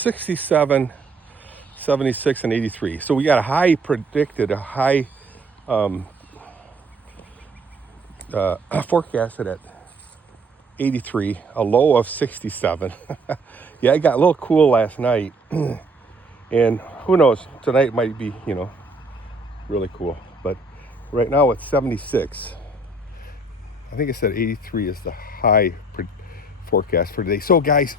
67, 76, and 83. So we got a high predicted, a high forecasted at 83, a low of 67. Yeah, it got a little cool last night. And who knows, tonight might be, really cool. But right now it's 76. I think I said 83 is the high forecast for today. So guys,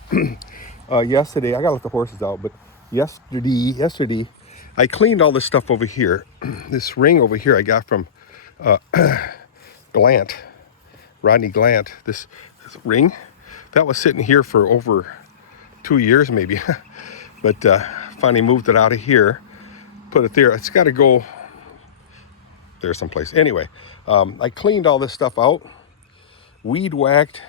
yesterday, I gotta let the horses out, but yesterday, I cleaned all this stuff over here. This ring over here I got from Glant, Rodney Glant. This ring, that was sitting here for over 2 years maybe. But finally moved it out of here, put it there. It's got to go there someplace. Anyway, I cleaned all this stuff out, weed whacked,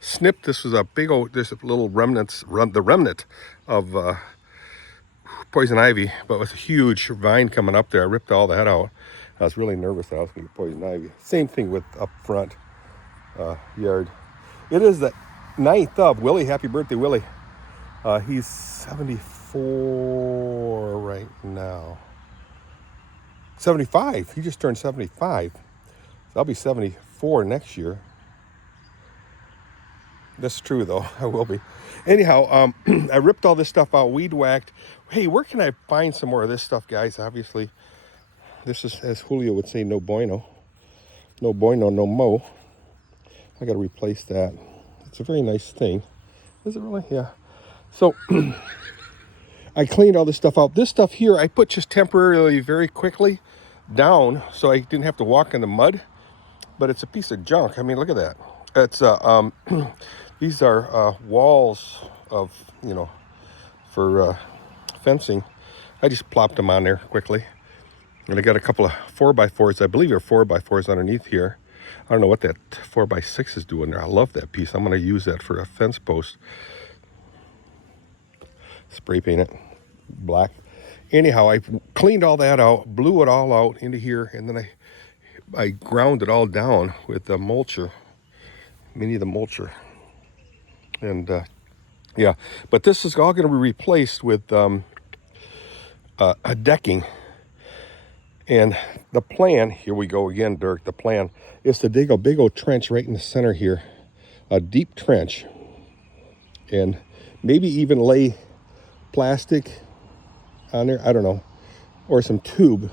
snipped. This was a big old, there's a little the remnant of poison ivy, but with a huge vine coming up there. I ripped all that out. I was really nervous that I was going to get poison ivy. Same thing with up front yard. It is the 9th of Willie. Happy birthday, Willie. He's 74 right now. 75. He just turned 75. So I'll be 74 next year. That's true, though. I will be. Anyhow, I ripped all this stuff out, weed whacked. Hey, where can I find some more of this stuff, guys? Obviously, this is, as Julio would say, no bueno. No bueno, no mo. I got to replace that. It's a very nice thing. Is it really? Yeah. So I cleaned all this stuff out. This stuff here I put just temporarily, very quickly down so I didn't have to walk in the mud. But it's a piece of junk. I mean, look at that. It's these are walls of, for fencing. I just plopped them on there quickly. And I got a couple of 4x4s. I believe they're 4x4s underneath here. I don't know what that 4x6 is doing there. I love that piece. I'm going to use that for a fence post. Spray paint it black. Anyhow, I cleaned all that out, blew it all out into here, and then I ground it all down with the mulcher, the mulcher. And yeah, but this is all going to be replaced with a decking. And the plan, here we go again, Dirk, the plan is to dig a big old trench right in the center here, a deep trench, and maybe even lay plastic on there, I don't know, or some tube,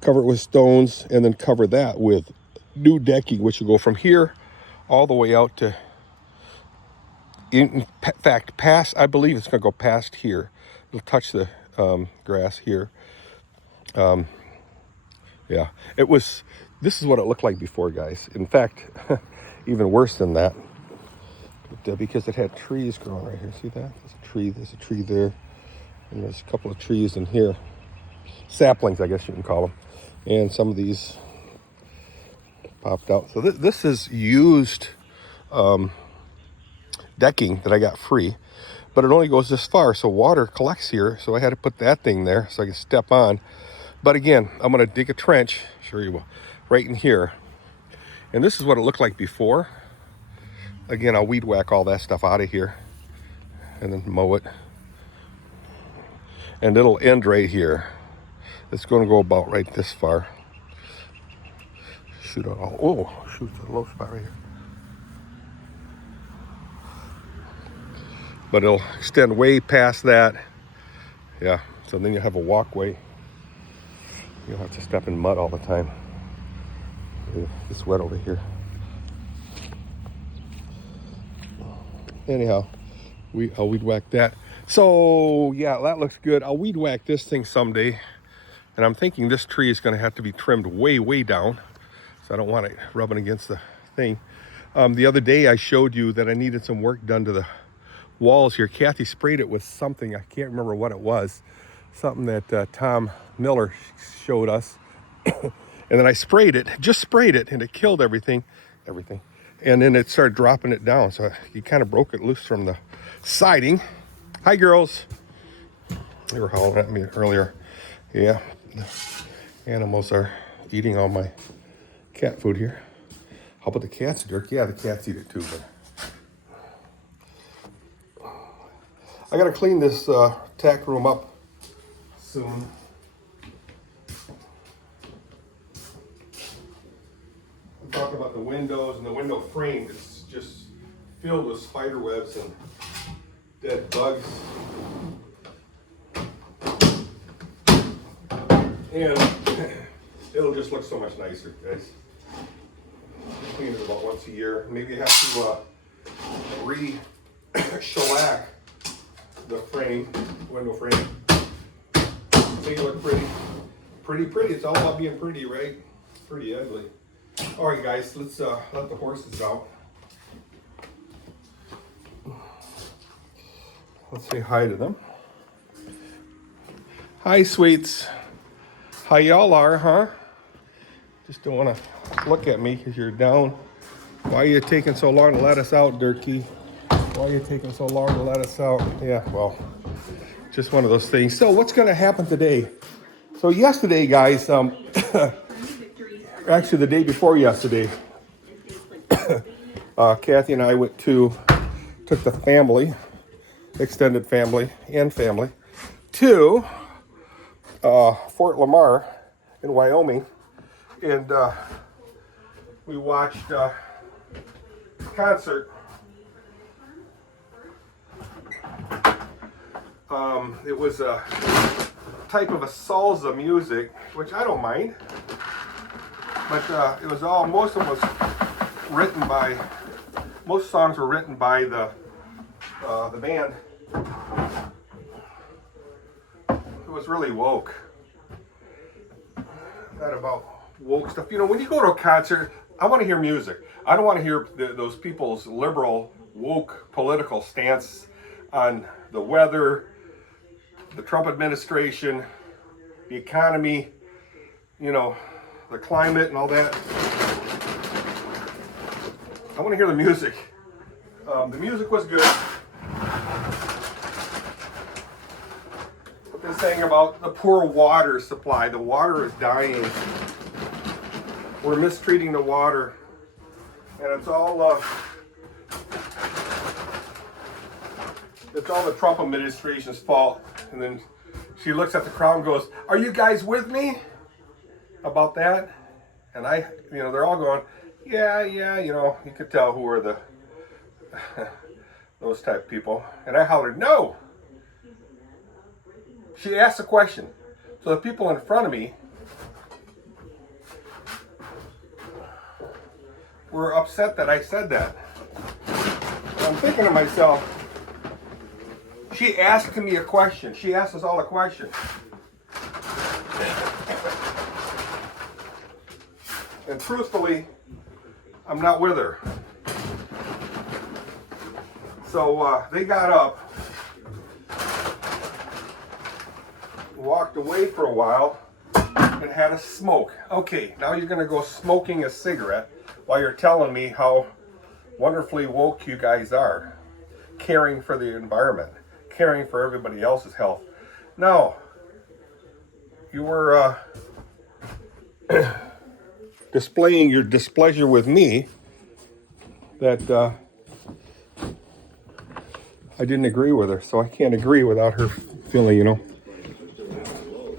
cover it with stones, and then cover that with new decking, which will go from here all the way out to, in fact, past, I believe it's going to go past here. It'll touch the grass here. Yeah, this is what it looked like before, guys. In fact, even worse than that, but, because it had trees growing right here. See that? There's a tree there, and there's a couple of trees in here. Saplings, I guess you can call them. And some of these popped out. So this is used decking that I got free, but it only goes this far, so water collects here. So I had to put that thing there so I can step on. But again, I'm going to dig a trench, sure you will, right in here. And this is what it looked like before. Again, I'll weed whack all that stuff out of here and then mow it. And it'll end right here. It's going to go about right this far. Shoot out all, oh, shoot, a low spot right here. But it'll extend way past that. Yeah, so then you'll have a walkway. You don't have to step in mud all the time. It's wet over here. Anyhow, I'll weed whack that. So yeah, that looks good. I'll weed whack this thing someday. And I'm thinking this tree is going to have to be trimmed way, way down. So I don't want it rubbing against the thing. The other day I showed you that I needed some work done to the walls here. Kathy sprayed it with something. I can't remember what it was. Something that Tom Miller showed us. And then I sprayed it, and it killed everything. And then it started dropping it down. So he kind of broke it loose from the siding. Hi, girls. They were howling at me earlier. Yeah, the animals are eating all my cat food here. How about the cats, Dirk? Yeah, the cats eat it too. But I gotta clean this tack room up soon. I'm talking about the windows and the window frame. It's just filled with spider webs and dead bugs. And it'll just look so much nicer, guys. Clean it about once a year. Maybe I have to re-shellac the frame, window frame. Make it look pretty. Pretty. It's all about being pretty, right? Pretty ugly. All right, guys, let's let the horses out. Let's say hi to them. Hi, sweets. How y'all are, huh? Just don't want to look at me because you're down. Why are you taking so long to let us out, Dirky? Why are you taking so long to let us out? Yeah, well, just one of those things. So what's going to happen today? So yesterday, guys, actually the day before yesterday, Kathy and I took the family, extended family and family, to Fort Lamar in Wyoming, and we watched a concert. It was a type of a salsa music, which I don't mind, but it was most songs were written by the band. It was really woke. Not about woke stuff. You know, when you go to a concert, I want to hear music. I don't want to hear those people's liberal, woke political stance on the weather, the Trump administration, the economy, you know, the climate and all that. I want to hear the music. The music was good. What they're saying about the poor water supply. The water is dying. We're mistreating the water. And it's all the Trump administration's fault. And then she looks at the crowd and goes, "Are you guys with me about that?" And they're all going, yeah, you know, you could tell who are the those type of people. And I hollered, "No!" She asked a question. So the people in front of me were upset that I said that. And I'm thinking to myself, she asked me a question. She asked us all a question. And truthfully, I'm not with her. So they got up, walked away for a while, and had a smoke. Okay, now you're going to go smoking a cigarette while you're telling me how wonderfully woke you guys are, caring for the environment, caring for everybody else's health. No, you were displaying your displeasure with me that I didn't agree with her, so I can't agree without her feeling, you know.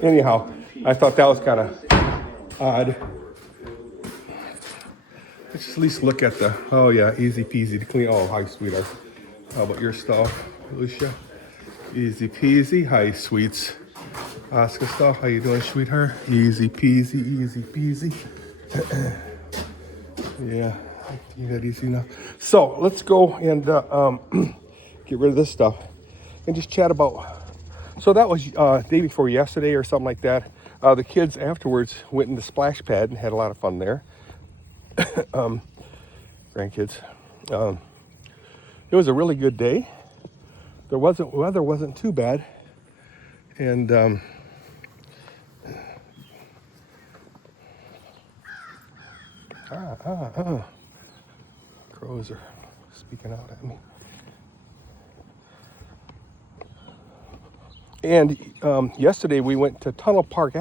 Anyhow, I thought that was kind of odd. Let's just at least look at the, oh yeah, easy peasy to clean. Oh, hi, sweetheart. How about your stuff, Lucia? Easy peasy. Hi, sweets. Oscar stuff, how you doing, sweetheart? Easy peasy, easy peasy. Yeah, you got easy now. So let's go and get rid of this stuff and just chat about. So that was day before yesterday or something like that. The kids afterwards went in the splash pad and had a lot of fun there. Grandkids. It was a really good day. Weather wasn't too bad, and crows are speaking out at me. And yesterday we went to Tunnel Park.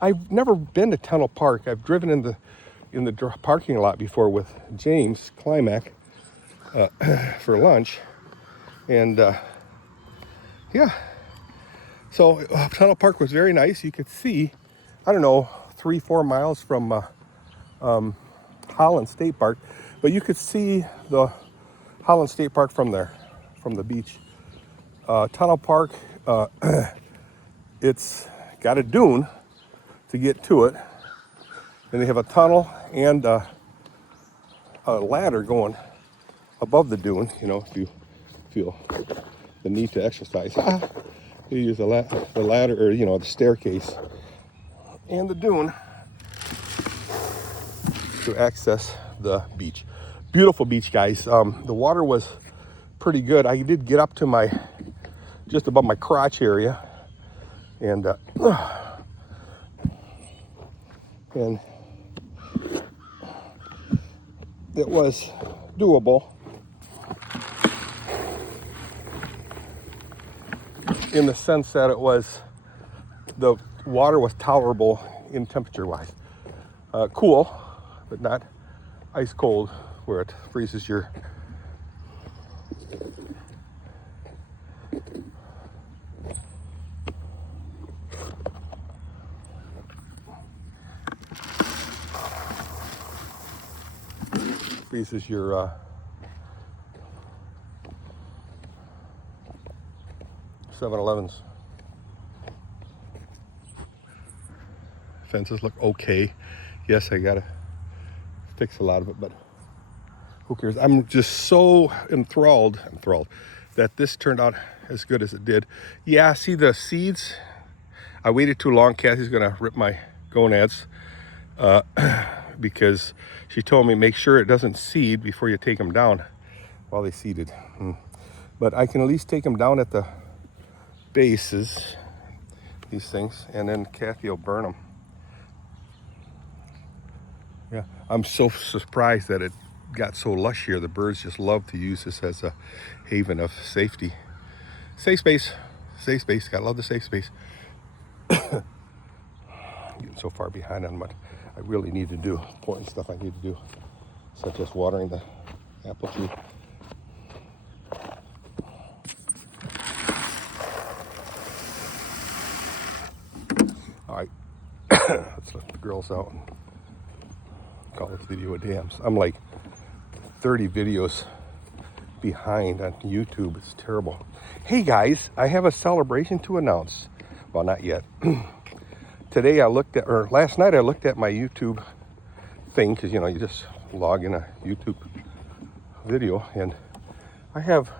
I've never been to Tunnel Park. I've driven in the parking lot before with James Climac for lunch, and yeah. So Tunnel Park was very nice. You could see, I don't know, 3-4 miles from Holland State Park, but you could see the Holland State Park from there, from the beach. Tunnel Park, it's got a dune to get to it, and they have a tunnel and a ladder going above the dune. You know, if you feel the need to exercise, you use the ladder, or you know, the staircase and the dune to access the beach. Beautiful beach, guys. The water was pretty good. I did get up to just above my crotch area, and it was doable in the sense that the water was tolerable in temperature wise. Cool, but not ice cold where it freezes your freezes your 7-Elevens. Fences look okay. Yes, I gotta fix a lot of it, but who cares? I'm just so enthralled that this turned out as good as it did. Yeah, see the seeds? I waited too long. Kathy's gonna rip my gonads because she told me make sure it doesn't seed before you take them down while they seeded. But I can at least take them down at the bases, these things, and then Kathy will burn them. Yeah, I'm so surprised that it got so lush here. The birds just love to use this as a haven of safety. Safe space, gotta love the safe space. Getting so far behind on what I really need to do, important stuff I need to do, such as watering the apple tree. All right, let's let the girls out and call this video a day. I'm like 30 videos behind on YouTube. It's terrible. Hey guys, I have a celebration to announce. Well, not yet. Today last night I looked at my YouTube thing, because you know, you just log in a YouTube video, and I have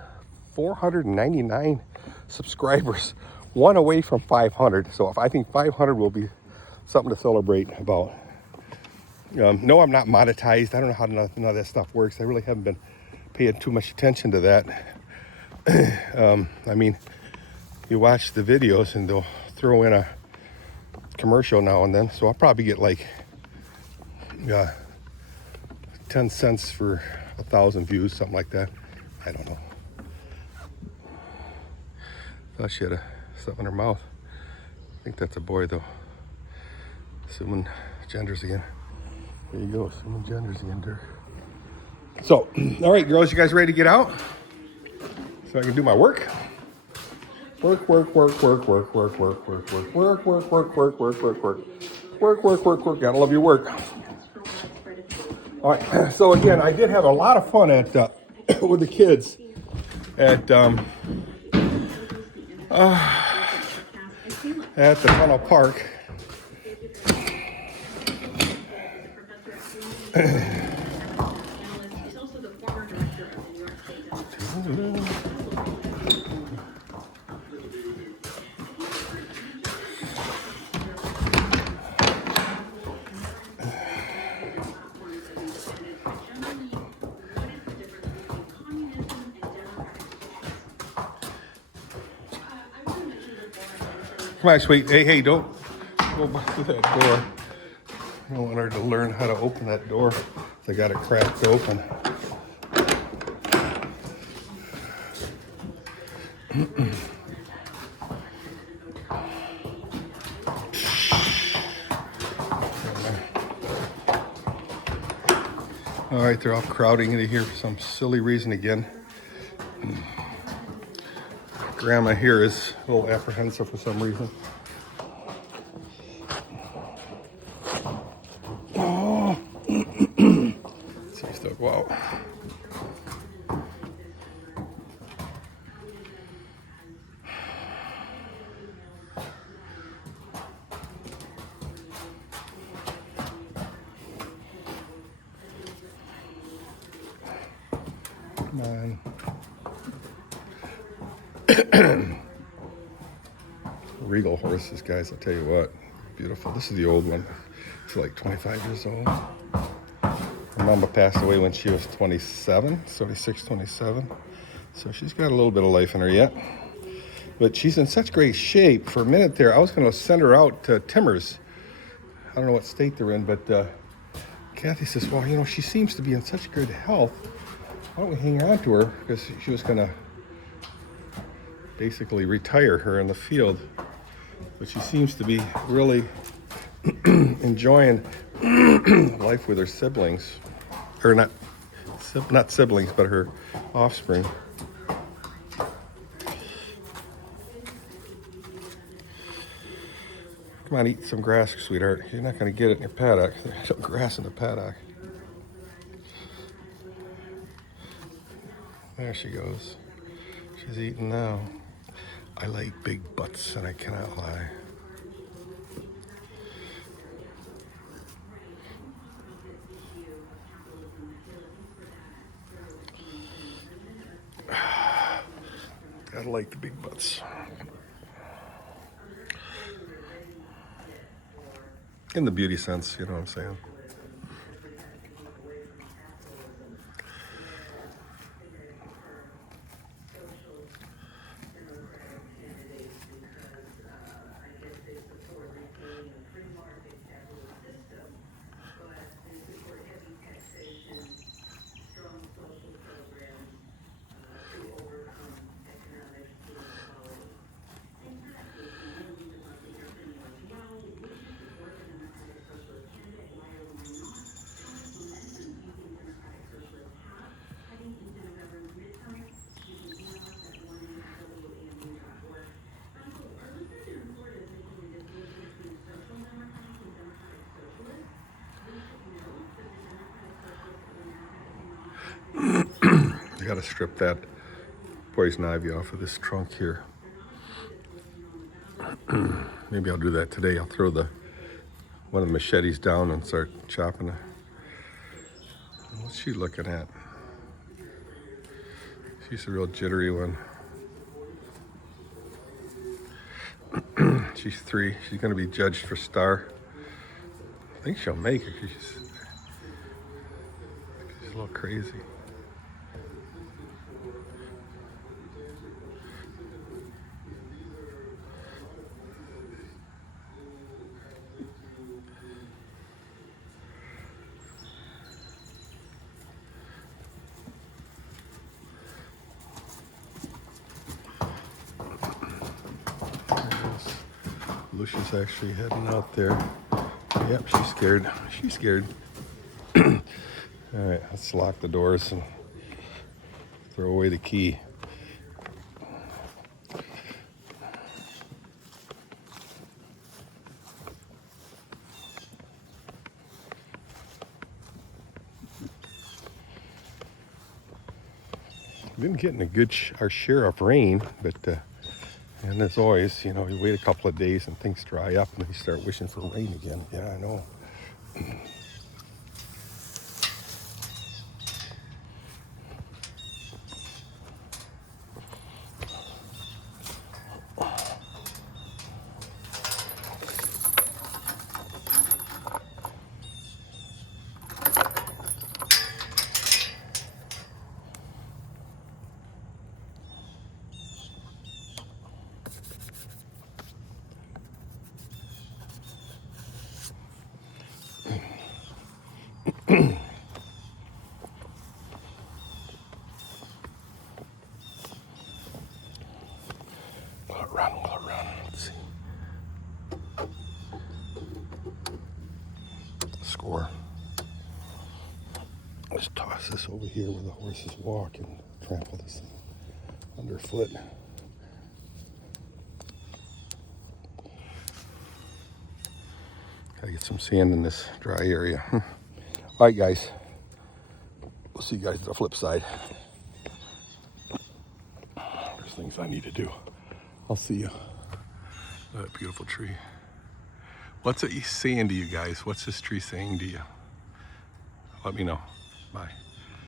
499 subscribers, one away from 500. So if I think 500 will be something to celebrate about. No, I'm not monetized. I don't know how none of that stuff works. I really haven't been paying too much attention to that. I mean, you watch the videos and they'll throw in a commercial now and then, so I'll probably get like 10 cents for 1,000 views, something like that. I don't know. Thought she had something in her mouth. I think that's a boy though. Assuming genders again. There you go, assuming genders again, Dirk. So, all right, girls, you guys ready to get out? So I can do my work. Work. Gotta love your work. All right. So again, I did have a lot of fun at with the kids at the Tunnel Park. Come on, sweet. Hey, don't go back to that door. I don't want her to learn how to open that door. I got it cracked open. All right, they're all crowding into here for some silly reason again. Grandma here is a little apprehensive for some reason. Oh, seems to go out. Come on. Regal horses, guys, I'll tell you what. Beautiful. This is the old one. It's like 25 years old. Her mama passed away when she was 27, 26, 27. So she's got a little bit of life in her yet. But she's in such great shape. For a minute there, I was going to send her out to Timmers. I don't know what state they're in, but Kathy says, well, you know, she seems to be in such good health. Why don't we hang on to her? Because she was going to basically retire her in the field. But she seems to be really enjoying life with her siblings. Or not siblings, but her offspring. Come on, eat some grass, sweetheart. You're not going to get it in your paddock. There's no grass in the paddock. There she goes. She's eating now. I like big butts, and I cannot lie. Gotta like the big butts. In the beauty sense, you know what I'm saying? I gotta strip that poison ivy off of this trunk here. Maybe I'll do that today. I'll throw one of the machetes down and start chopping it. What's she looking at? She's a real jittery one. She's 3. She's gonna be judged for star. I think she'll make it. She's a little crazy. Lucia's actually heading out there. Yep, she's scared. She's scared. All right, let's lock the doors and throw away the key. We've been getting our share of rain, but and as always, you know, you wait a couple of days and things dry up and you start wishing for rain again. Yeah, I know. Will it run? Let's see. Score. Let's toss this over here where the horses walk and trample this thing underfoot. Gotta get some sand in this dry area. All right, guys. We'll see you guys at the flip side. There's things I need to do. I'll see you. Look at that beautiful tree. What's it saying to you guys? What's this tree saying to you? Let me know. Bye.